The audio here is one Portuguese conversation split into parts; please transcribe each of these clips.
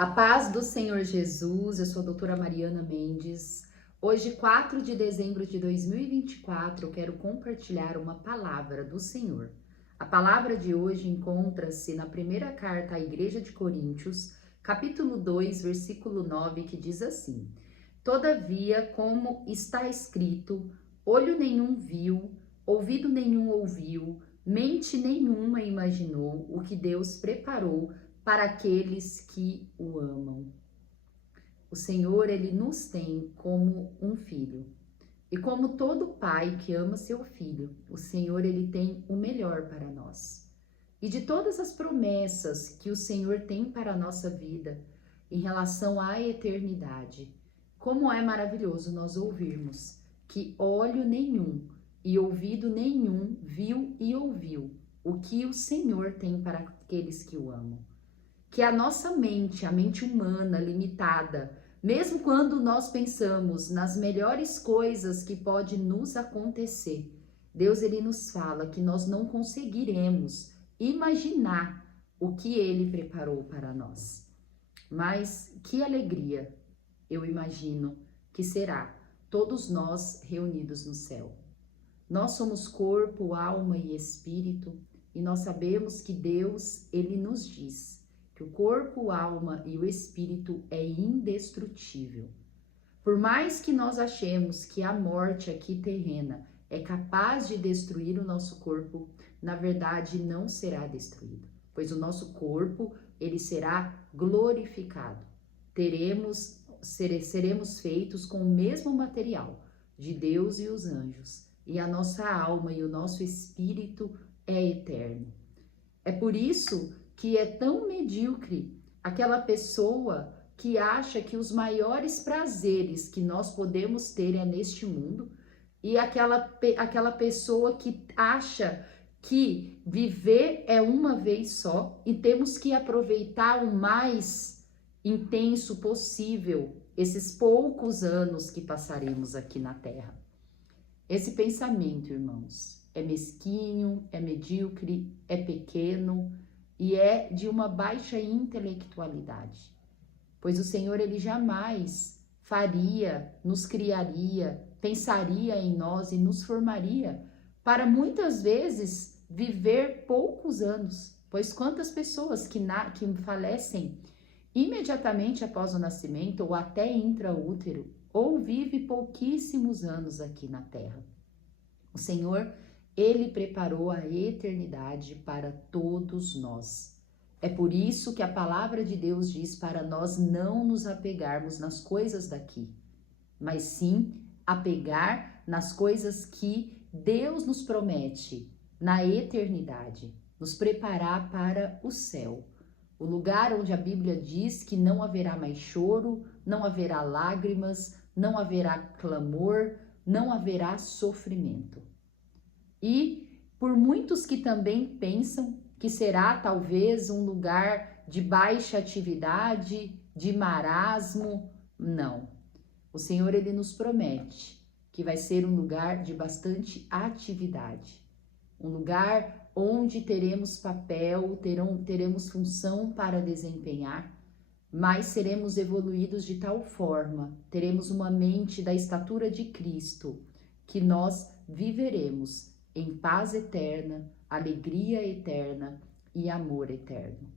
A paz do Senhor Jesus, eu sou a doutora Mariana Mendes. Hoje, 4 de dezembro de 2024, eu quero compartilhar uma palavra do Senhor. A palavra de hoje encontra-se na primeira carta à Igreja de Coríntios, capítulo 2, versículo 9, que diz assim: Todavia, como está escrito, olho nenhum viu, ouvido nenhum ouviu, mente nenhuma imaginou o que Deus preparou para aqueles que o amam. O Senhor, ele nos tem como um filho. E como todo pai que ama seu filho, o Senhor, ele tem o melhor para nós. E de todas as promessas que o Senhor tem para a nossa vida em relação à eternidade, como é maravilhoso nós ouvirmos que olho nenhum e ouvido nenhum viu e ouviu o que o Senhor tem para aqueles que o amam. Que a nossa mente, a mente humana limitada, mesmo quando nós pensamos nas melhores coisas que pode nos acontecer, Deus ele nos fala que nós não conseguiremos imaginar o que ele preparou para nós. Mas que alegria, eu imagino que será todos nós reunidos no céu. Nós somos corpo, alma e espírito, e nós sabemos que Deus ele nos diz que o corpo, a alma e o espírito é indestrutível. Por mais que nós achemos que a morte aqui terrena é capaz de destruir o nosso corpo, na verdade não será destruído, pois o nosso corpo ele será glorificado. Seremos feitos com o mesmo material de Deus e os anjos, e a nossa alma e o nosso espírito é eterno. É por isso que é tão medíocre aquela pessoa que acha que os maiores prazeres que nós podemos ter é neste mundo, e aquela pessoa que acha que viver é uma vez só e temos que aproveitar o mais intenso possível esses poucos anos que passaremos aqui na Terra. Esse pensamento, irmãos, é mesquinho, é medíocre, é pequeno e é de uma baixa intelectualidade, pois o Senhor ele jamais faria, nos criaria, pensaria em nós e nos formaria para muitas vezes viver poucos anos, pois quantas pessoas que falecem imediatamente após o nascimento ou até intraútero ou vive pouquíssimos anos aqui na Terra. O Senhor ele preparou a eternidade para todos nós. É por isso que a palavra de Deus diz para nós não nos apegarmos nas coisas daqui, mas sim apegar nas coisas que Deus nos promete na eternidade, nos preparar para o céu. O lugar onde a Bíblia diz que não haverá mais choro, não haverá lágrimas, não haverá clamor, não haverá sofrimento. E por muitos que também pensam que será talvez um lugar de baixa atividade, de marasmo, não. O Senhor ele nos promete que vai ser um lugar de bastante atividade, um lugar onde teremos papel, teremos função para desempenhar, mas seremos evoluídos de tal forma, teremos uma mente da estatura de Cristo, que nós viveremos em paz eterna, alegria eterna e amor eterno.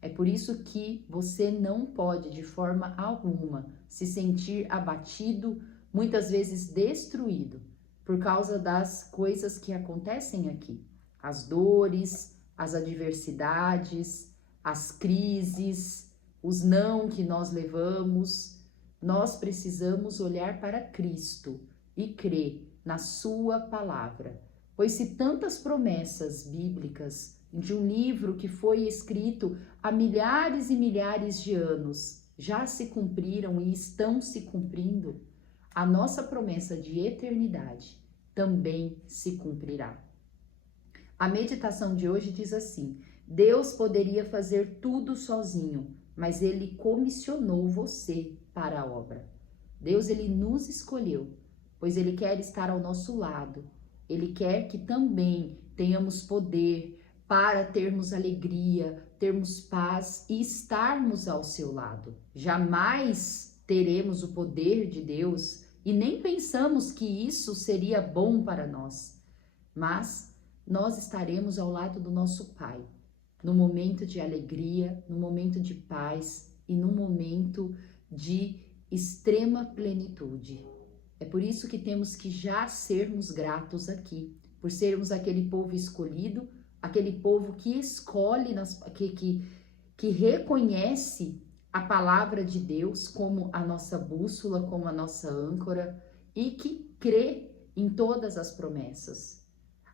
É por isso que você não pode de forma alguma se sentir abatido, muitas vezes destruído, por causa das coisas que acontecem aqui. As dores, as adversidades, as crises, os não que nós levamos. Nós precisamos olhar para Cristo e crer na sua palavra. Pois se tantas promessas bíblicas de um livro que foi escrito há milhares e milhares de anos já se cumpriram e estão se cumprindo, a nossa promessa de eternidade também se cumprirá. A meditação de hoje diz assim: Deus poderia fazer tudo sozinho, mas Ele comissionou você para a obra. Deus ele nos escolheu, pois Ele quer estar ao nosso lado. Ele quer que também tenhamos poder para termos alegria, termos paz e estarmos ao seu lado. Jamais teremos o poder de Deus e nem pensamos que isso seria bom para nós, mas nós estaremos ao lado do nosso Pai, no momento de alegria, no momento de paz e no momento de extrema plenitude. É por isso que temos que já sermos gratos aqui, por sermos aquele povo escolhido, aquele povo que escolhe, que reconhece a palavra de Deus como a nossa bússola, como a nossa âncora e que crê em todas as promessas.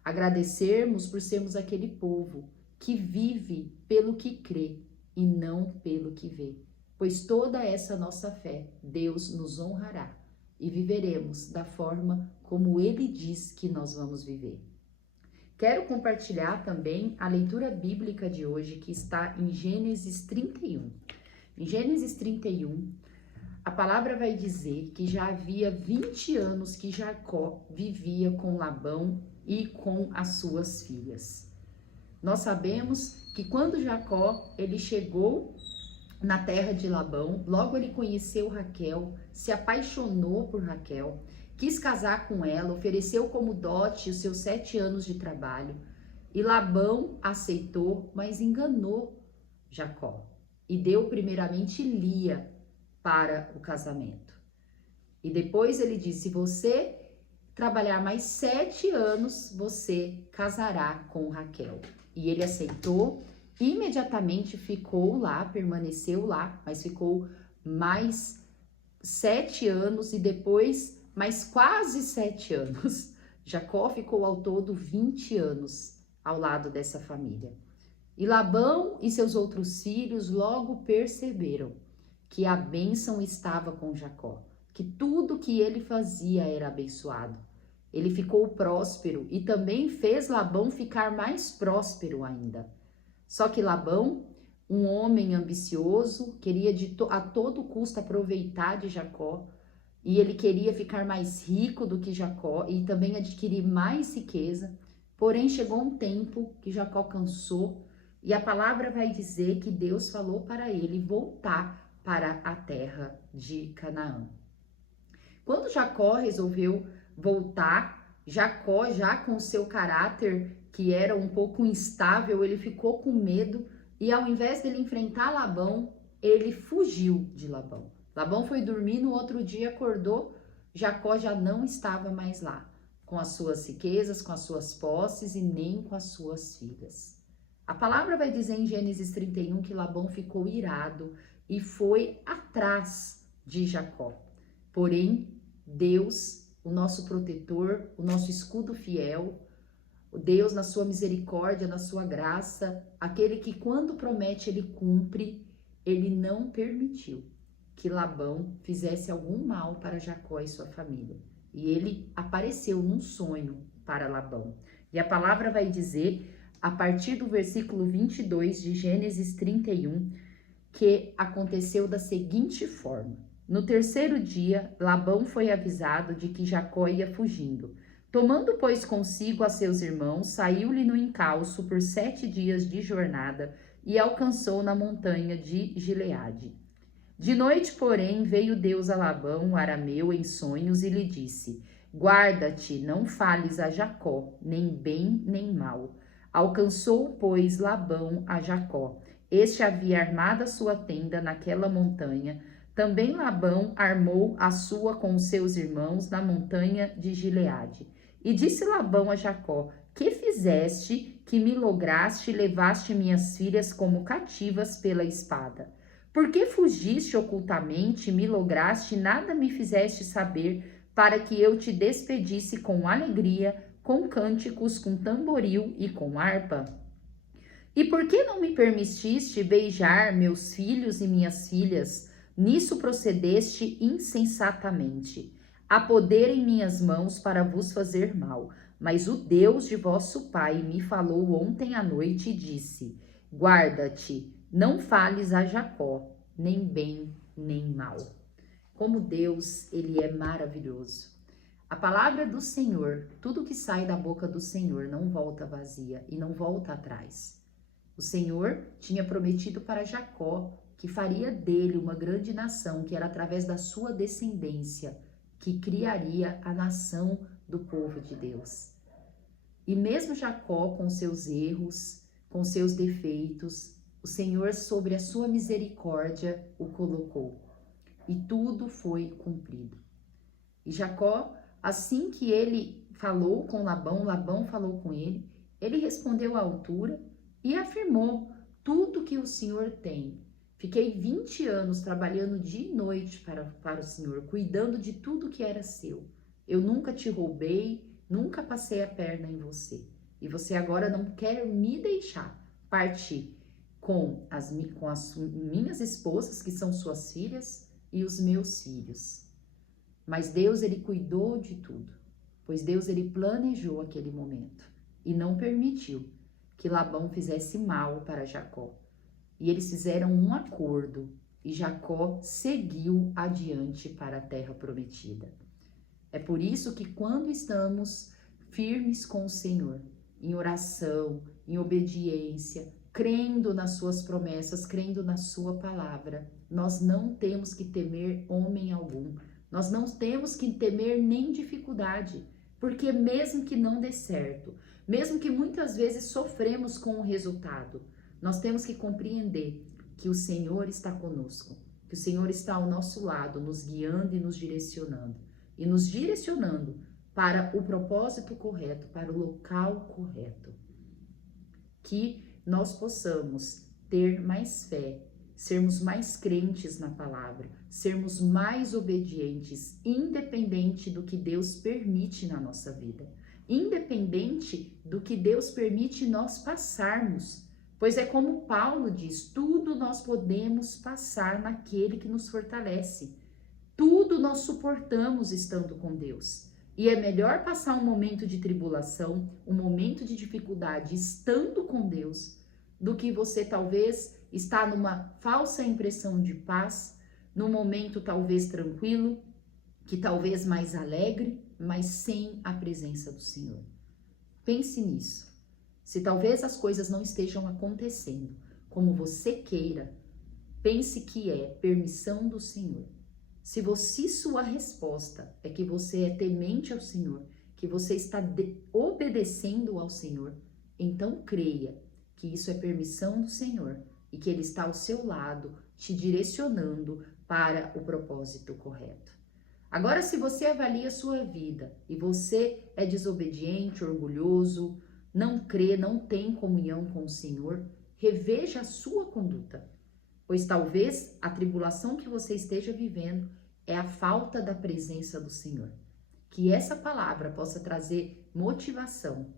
Agradecermos por sermos aquele povo que vive pelo que crê e não pelo que vê, pois toda essa nossa fé Deus nos honrará e viveremos da forma como Ele diz que nós vamos viver. Quero compartilhar também a leitura bíblica de hoje, que está em Gênesis 31. Em Gênesis 31, a palavra vai dizer que já havia 20 anos que Jacó vivia com Labão e com as suas filhas. Nós sabemos que quando Jacó ele chegou na terra de Labão, logo ele conheceu Raquel, se apaixonou por Raquel, quis casar com ela, ofereceu como dote os seus 7 anos de trabalho. E Labão aceitou, mas enganou Jacó e deu primeiramente Lia para o casamento. E depois ele disse: se você trabalhar mais 7 anos, você casará com Raquel. E ele aceitou, imediatamente ficou lá, permaneceu lá, mas ficou mais 7 anos e depois mais quase 7 anos. Jacó ficou ao todo 20 anos ao lado dessa família. E Labão e seus outros filhos logo perceberam que a bênção estava com Jacó, que tudo que ele fazia era abençoado. Ele ficou próspero e também fez Labão ficar mais próspero ainda. Só que Labão, um homem ambicioso, queria a todo custo aproveitar de Jacó, e ele queria ficar mais rico do que Jacó e também adquirir mais riqueza. Porém, chegou um tempo que Jacó cansou e a palavra vai dizer que Deus falou para ele voltar para a terra de Canaã. Quando Jacó resolveu voltar, Jacó, já com seu caráter que era um pouco instável, ele ficou com medo e ao invés dele enfrentar Labão, ele fugiu de Labão. Labão foi dormir, no outro dia acordou, Jacó já não estava mais lá, com as suas riquezas, com as suas posses e nem com as suas filhas. A palavra vai dizer em Gênesis 31 que Labão ficou irado e foi atrás de Jacó. Porém, Deus, o nosso protetor, o nosso escudo fiel, o Deus na sua misericórdia, na sua graça, aquele que quando promete ele cumpre, ele não permitiu que Labão fizesse algum mal para Jacó e sua família. E ele apareceu num sonho para Labão. E a palavra vai dizer, a partir do versículo 22 de Gênesis 31, que aconteceu da seguinte forma. No terceiro dia, Labão foi avisado de que Jacó ia fugindo. Tomando, pois, consigo a seus irmãos, saiu-lhe no encalço por 7 dias de jornada e alcançou na montanha de Gileade. De noite, porém, veio Deus a Labão, o arameu, em sonhos e lhe disse: guarda-te, não fales a Jacó, nem bem nem mal. Alcançou, pois, Labão a Jacó. Este havia armado a sua tenda naquela montanha. Também Labão armou a sua com os seus irmãos na montanha de Gileade. E disse Labão a Jacó: que fizeste, que me lograste e levaste minhas filhas como cativas pela espada? Por que fugiste ocultamente, me lograste, nada me fizeste saber, para que eu te despedisse com alegria, com cânticos, com tamboril e com harpa? E por que não me permitiste beijar meus filhos e minhas filhas? Nisso procedeste insensatamente. Há poder em minhas mãos para vos fazer mal, mas o Deus de vosso pai me falou ontem à noite e disse: guarda-te, não fales a Jacó, nem bem, nem mal. Como Deus, ele é maravilhoso. A palavra do Senhor, tudo que sai da boca do Senhor não volta vazia e não volta atrás. O Senhor tinha prometido para Jacó que faria dele uma grande nação, que era através da sua descendência que criaria a nação do povo de Deus. E mesmo Jacó, com seus erros, com seus defeitos, o Senhor, sobre a sua misericórdia, o colocou. E tudo foi cumprido. E Jacó, assim que ele falou com Labão, Labão falou com ele respondeu à altura e afirmou: tudo que o Senhor tem. Fiquei 20 anos trabalhando dia e noite para o Senhor, cuidando de tudo que era seu. Eu nunca te roubei, nunca passei a perna em você. E você agora não quer me deixar partir com as minhas esposas, que são suas filhas, e os meus filhos. Mas Deus, ele cuidou de tudo, pois Deus, ele planejou aquele momento e não permitiu que Labão fizesse mal para Jacó. E eles fizeram um acordo e Jacó seguiu adiante para a terra prometida. É por isso que quando estamos firmes com o Senhor, em oração, em obediência, crendo nas suas promessas, crendo na sua palavra, nós não temos que temer homem algum. Nós não temos que temer nem dificuldade, porque mesmo que não dê certo, mesmo que muitas vezes sofremos com o resultado, nós temos que compreender que o Senhor está conosco, que o Senhor está ao nosso lado, nos guiando e nos direcionando para o propósito correto, para o local correto. Que nós possamos ter mais fé, sermos mais crentes na palavra, sermos mais obedientes, independente do que Deus permite na nossa vida, independente do que Deus permite nós passarmos, pois é como Paulo diz, tudo nós podemos passar naquele que nos fortalece, tudo nós suportamos estando com Deus. E é melhor passar um momento de tribulação, um momento de dificuldade estando com Deus, do que você talvez estar numa falsa impressão de paz, num momento talvez tranquilo, que talvez mais alegre, mas sem a presença do Senhor. Pense nisso. Se talvez as coisas não estejam acontecendo como você queira, pense que é permissão do Senhor. Se sua resposta é que você é temente ao Senhor, que você está obedecendo ao Senhor, então creia que isso é permissão do Senhor e que Ele está ao seu lado, te direcionando para o propósito correto. Agora, se você avalia a sua vida e você é desobediente, orgulhoso, não crê, não tem comunhão com o Senhor, reveja a sua conduta, pois talvez a tribulação que você esteja vivendo é a falta da presença do Senhor. Que essa palavra possa trazer motivação,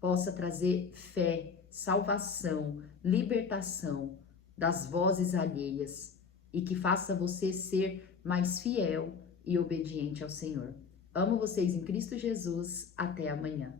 possa trazer fé, salvação, libertação das vozes alheias e que faça você ser mais fiel e obediente ao Senhor. Amo vocês em Cristo Jesus. Até amanhã.